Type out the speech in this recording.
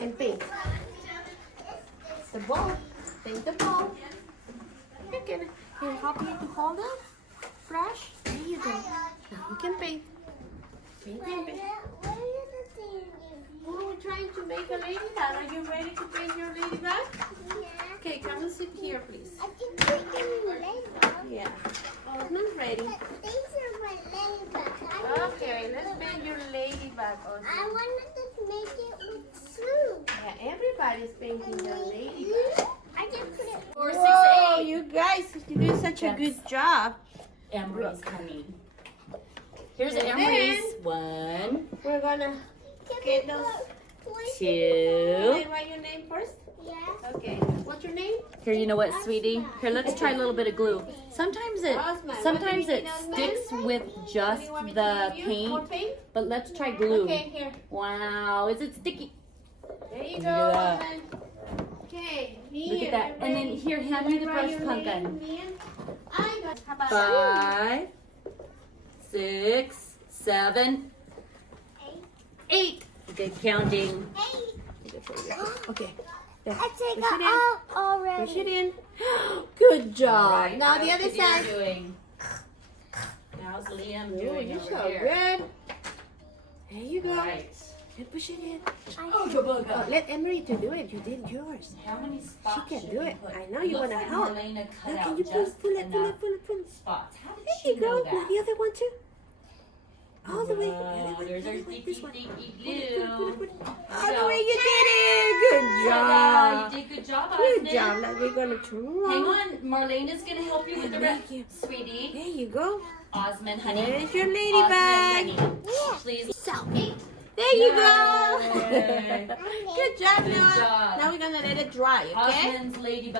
and paint. The ball. Paint the ball. Can I help you to hold it? Brush. There you go. Now you can paint. Paint. Oh, we're trying to make a ladybug. Are you ready to paint your ladybug? Yeah. Okay, come and sit here, please. I think we're going ladybug. Yeah. Osman's ready. These are my ladybug. Okay, let's paint your ladybug, Osman. I wanted to make it with soup. Yeah, everybody's painting their ladybug. I just put it. 4, 6, Whoa, 8. you guys, you did such a good job. Emery's coming. Here's And Emery's. 1, We're gonna get those. 2. Can I write your name first? Yeah. Okay. What's your name? Here, you know what, sweetie? Here, let's try a little bit of glue. Sometimes it sticks with just the More paint, paint? but let's try glue. Okay, here. Wow, is it sticky? There you Look go. at that. Osman. Okay. Look at that. And then here, hand me the brush, pumpkin. I got. How about 5, 6, 7, 8. Good counting. Okay. There. I take Push it it in. out Push already. it in. Good job. Right, Now the how's other side. doing? How's Liam Ooh, doing you're over so here? good. There you go. Right. And push it in. Oh, Jabuga. Let Emery to do it. You did yours. How many spots She can should do we it. put? I know you Looks wanna like help. Marlena cut Now, out can you just pull it, enough pull it? spots. How did There she you go. know that? The other one too. All the way. Wow, there's our This sticky, one. sticky glue. All the way you did it. Good Ta-da, job. you did good job, Good Osman. job. Now we're gonna try. Hang on, Marlena's gonna help you with the rest. Thank you. Sweetie, There you go. Osman, honey. There's your Osman, ladybug. honey. Please. So, there you go. Yay. Good job, Good Noah. job. Now we're gonna let it dry, okay? Osman's ladybug.